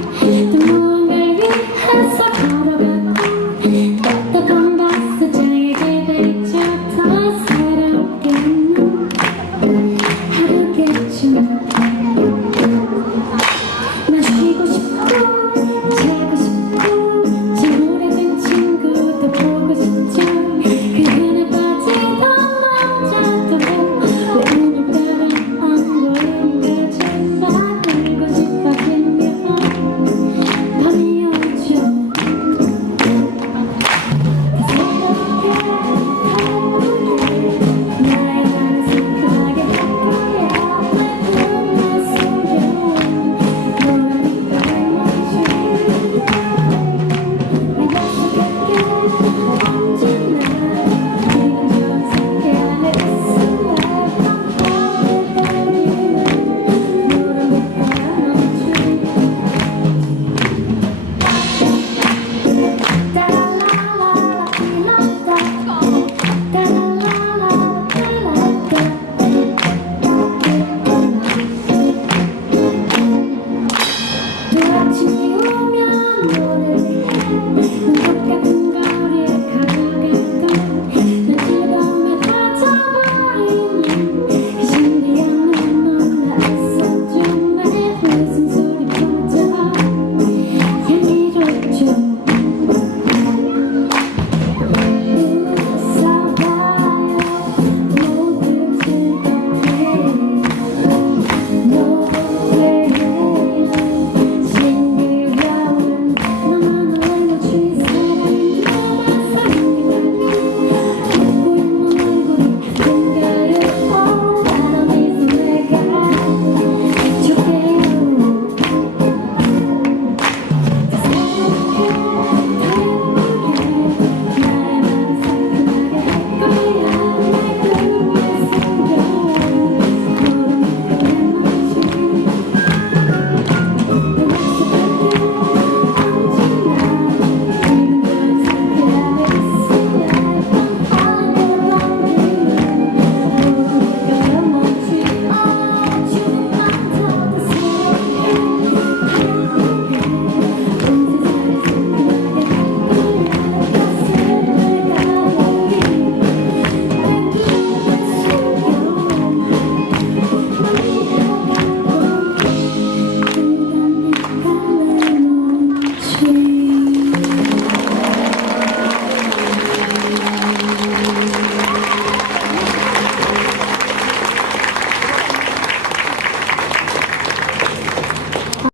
Yeah.